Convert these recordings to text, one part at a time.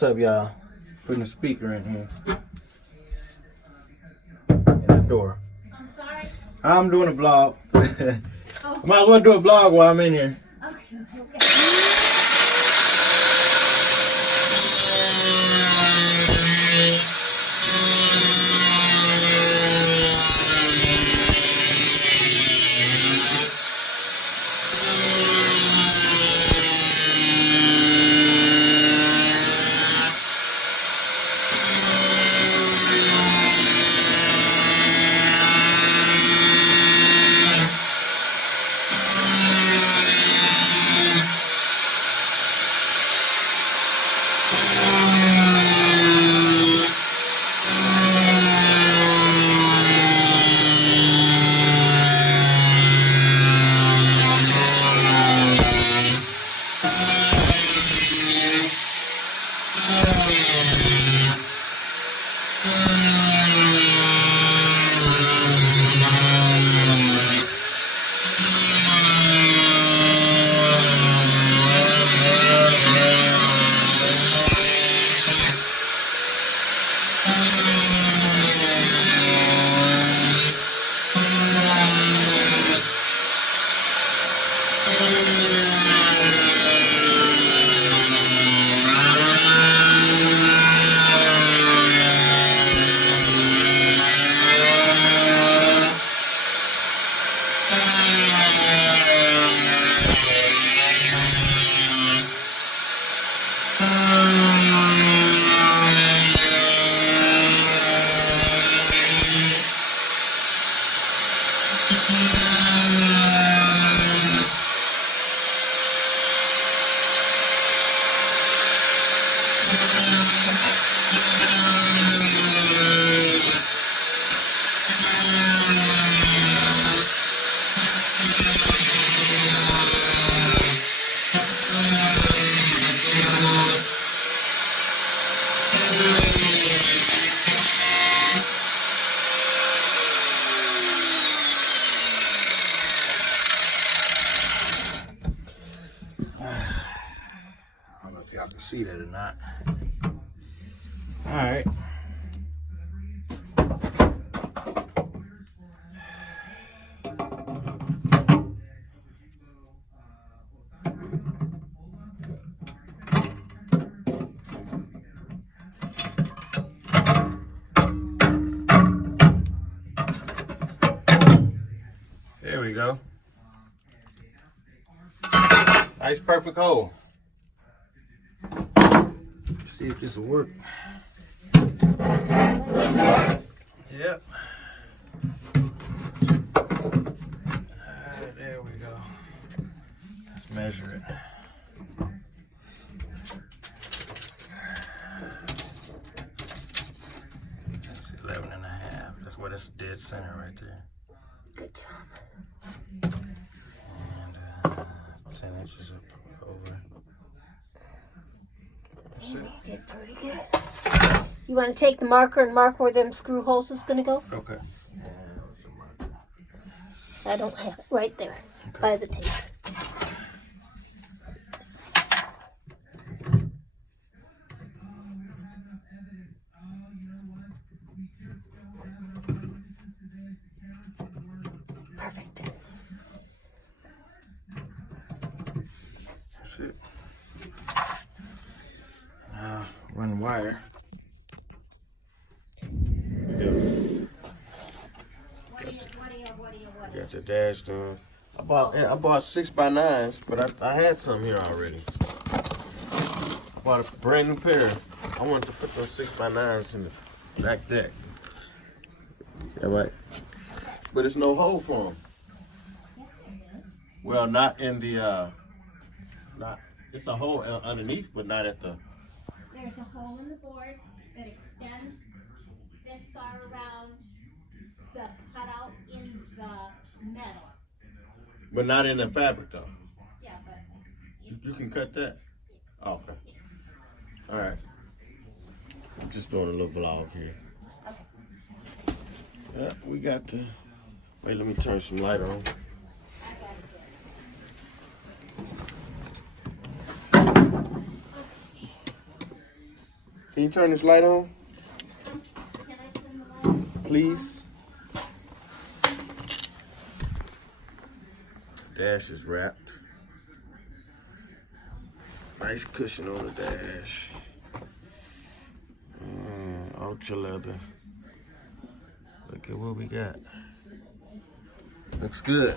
What's up, y'all? Putting a speaker in here. In the door. I'm sorry? I'm doing a vlog. Oh. Might as well do a vlog while I'm in here. Okay. I don't know if y'all can see that or not. Alright. There we go. Nice, perfect hole. Let's see if this will work. Yep. There we go. Let's measure it. That's 11 and a half. That's where that's dead center right there. Good job. And 10 inches up over. That's it. You did pretty good. You want to take the marker and mark where them screw holes is going to go? Okay. I don't have it. Right there. Okay. By the tape. Perfect. That's it. Now, run wire. Got your dash done. I bought 6x9s, but I had some here already. I bought a brand new pair. I wanted to put those 6x9s in the back deck. Yeah, right. But it's no hole for them. Yes, there is. Well, not in the it's a hole underneath, but not at the. There's a hole in the board that extends this far around the cutout in the metal. But not in the fabric though. Yeah, but You can cut that. Oh, okay. All right. I'm just doing a little vlog here. okay. Yeah, we got the. Wait, let me turn some light on. Can you turn this light on, Can I turn the light on? please? Dash is wrapped. Nice cushion on the dash. Ultra leather. Look at what we got. Looks good.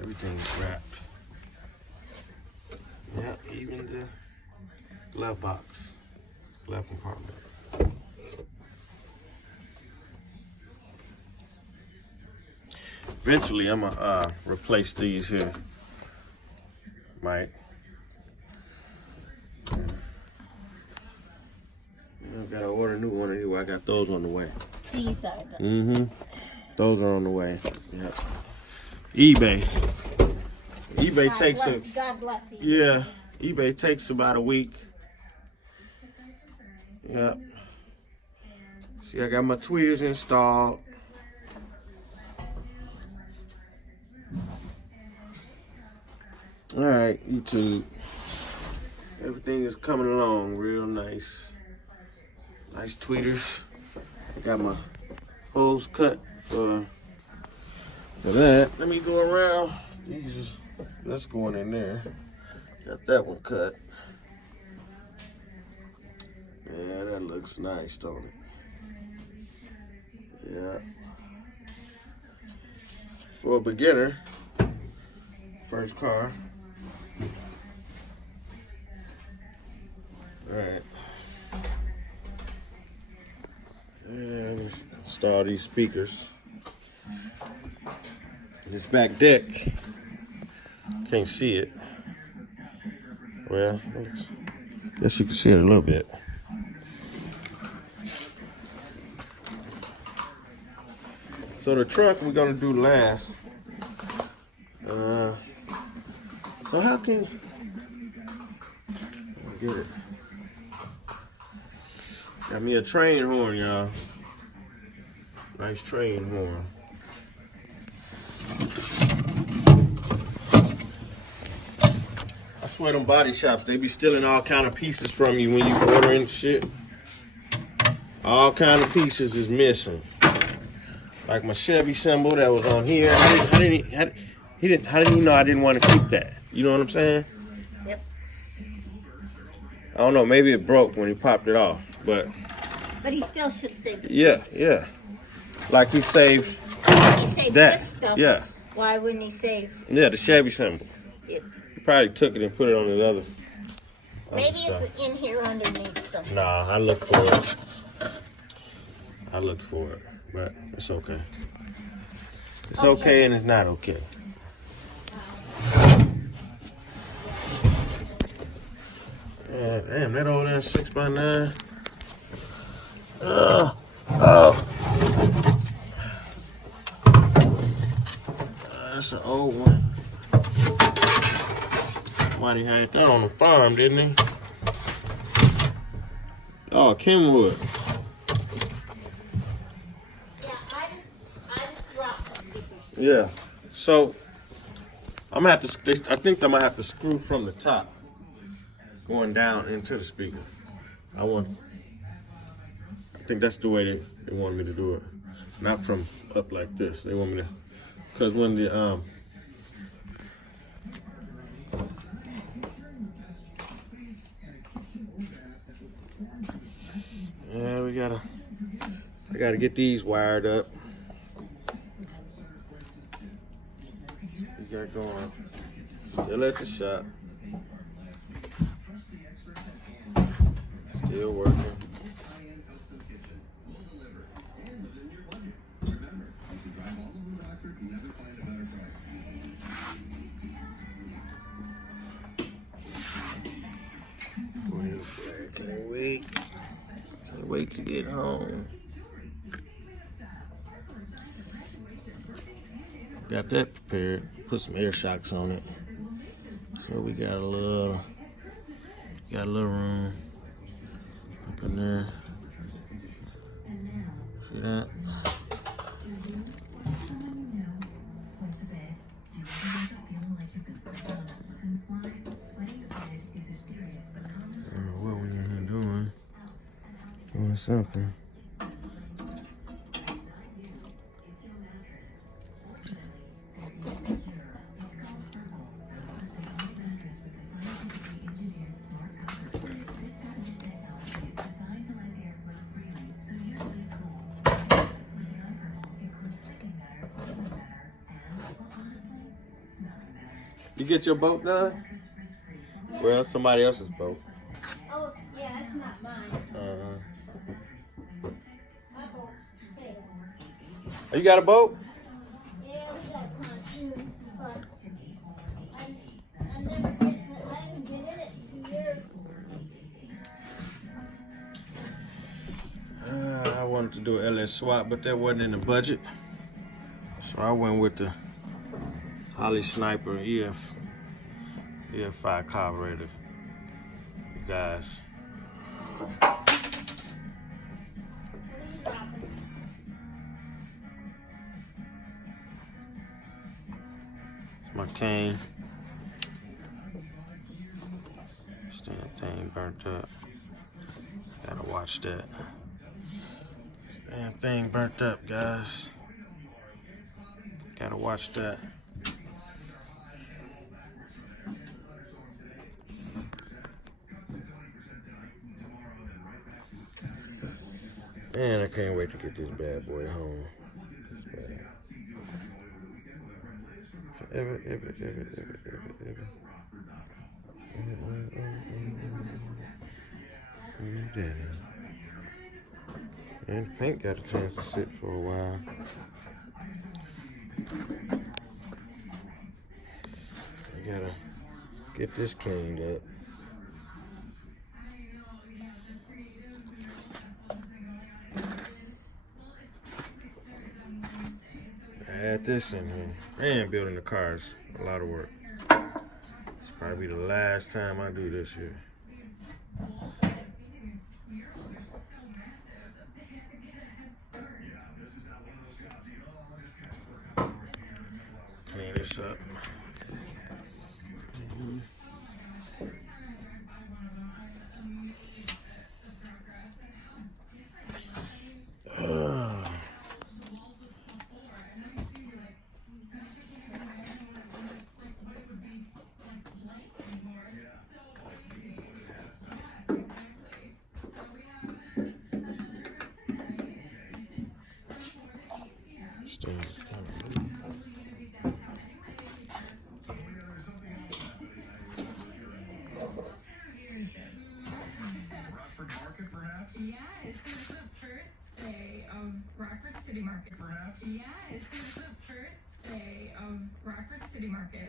Everything's wrapped. Yep, even the glove box, glove compartment. Eventually, I'm gonna replace these here, Mike. I gotta order a new one anyway. I got those on the way. These are the. Mm-hmm. Those are on the way. Yeah. eBay. eBay takes God bless you. yeah. eBay takes about a week. Yep. See, I got my tweeters installed. All right, YouTube. Everything is coming along real nice. Nice tweeters. I got my holes cut for that. Let me go around. That's going in there. Got that one cut. Yeah, that looks nice, don't it? Yeah. For a beginner, first car. All right. And let's install these speakers. This back deck, can't see it. Well, I guess you can see it a little bit. So the trunk we're gonna do last. So how can get it? Got me a train horn, y'all. Nice train horn. I swear them body shops, they be stealing all kind of pieces from you when you ordering shit. All kind of pieces is missing. Like my Chevy symbol that was on here. How did he know I didn't want to keep that? You know what I'm saying? Yep. I don't know, maybe it broke when he popped it off, but he still should have saved it. yeah. Like he saved He saved that. this stuff. Yeah. Why wouldn't he save? Yeah, the Chevy symbol. Yep. He probably took it and put it on another Maybe stuff. it's in here underneath something. Nah, I looked for it. But it's okay. It's okay and it's not okay. Damn, that old ass 6x9. That's an old one. Somebody had that on the farm, didn't he? Oh, Kenwood. Yeah, I just dropped the speakers. Yeah. So I'm gonna have to. I think I'm gonna have to screw from the top, going down into the speaker. I think that's the way they want me to do it, not from up like this. They want me to, because when the yeah, I gotta get these wired up. We got going. Still at the shop. Still working. Can't wait to get home. Got that prepared. Put some air shocks on it. So we got a little room up in there. See that? or something. You get your boat done? Well, somebody else's boat. Oh, yeah, it's not mine. Uh-huh. My boat's safe. Oh, you got a boat? Yeah, we got a pontoon, but I never get to, I haven't been in it in 2 years. I wanted to do an LS swap, but that wasn't in the budget. So I went with the Holly Sniper EF5 carburetor. You guys. What are you dropping? It's my cane. This damn thing burnt up. Gotta watch that. This damn thing burnt up, guys. Gotta watch that. Man, I can't wait to get this bad boy home. It's bad. Forever, ever, ever, ever, ever, ever. And the paint got a chance to sit for a while. I gotta get this cleaned up. Add this in here. Man, building the cars, a lot of work. It's probably the last time I do this year. Clean this up. Stains kind Rockford Market, perhaps? Yes, it's the first day of Rockford City Market, perhaps? Yes, it's the first day of Rockford City Market.